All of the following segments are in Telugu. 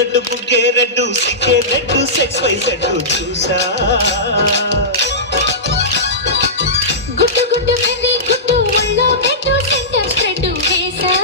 రెడ్డు బుగ్గే రెడ్డు సిక్కే రెడ్డు సెక్స్ వై సెడ్డు చూసా గుట్టు గుట్టు వెరీ గుట్టు ఒళ్ళో పెట్టు సెంటర్ స్ప్రెడ్ వేసా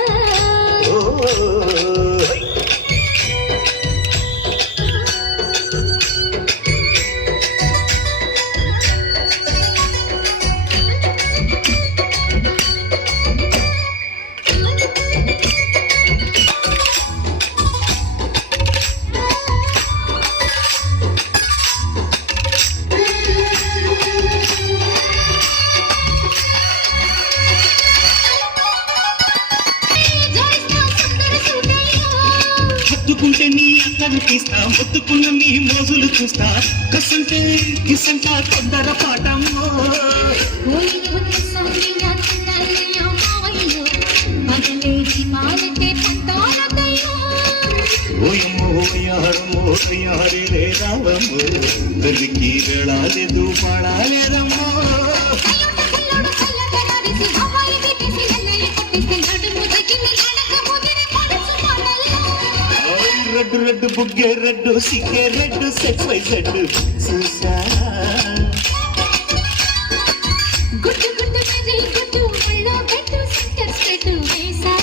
హత్తుకుంటే నీ అక్కను తీస్తా ముత్తుకున్న నీ మోజులు చూస్తా కసంటే కిసంటా తొందర పాటమ్మో ఓయమ్మో యారమ్మో యారి రే రావమ్మో తల్లికి వేళాలేదు పాడాలేదమ్మో రెడ్డు రెడ్డు బుగ్గే రెడ్డు సిక్కే రెడ్డు సెక్స్ వై సెడ్డు చూసా గుట్టు గుట్టు వెరీ గుట్టు ఒళ్ళో పెట్టు సెంటర్ స్ప్రెడ్ వేసా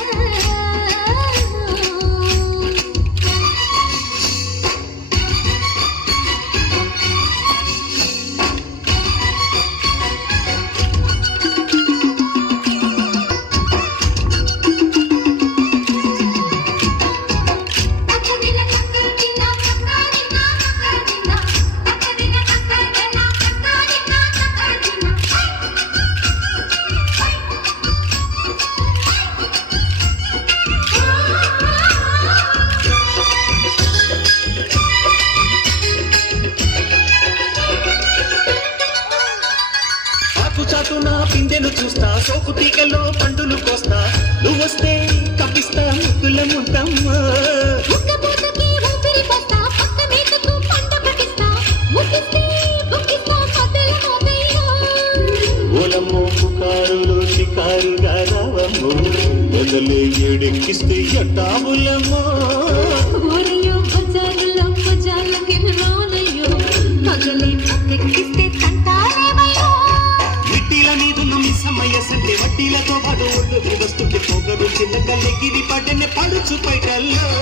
చాటు నా పిందెను చూస్తా సోకు తీగలో పండులు కోస్తా నువ్వొస్తే కప్పిస్తా ముద్దుల ముద్దమ్మా ఓలమ్మో పుకారులు షికారుగా రావమ్మో మొదలే ఏడెక్కిస్తే ఎట్టాములమ్మో సమయసంటే వడ్డీలతో పాటు ఒడ్డు వస్తుంటే పొగరు చిల్లకల్లెగిరి పడ్డనే పడుచు పైటల్లో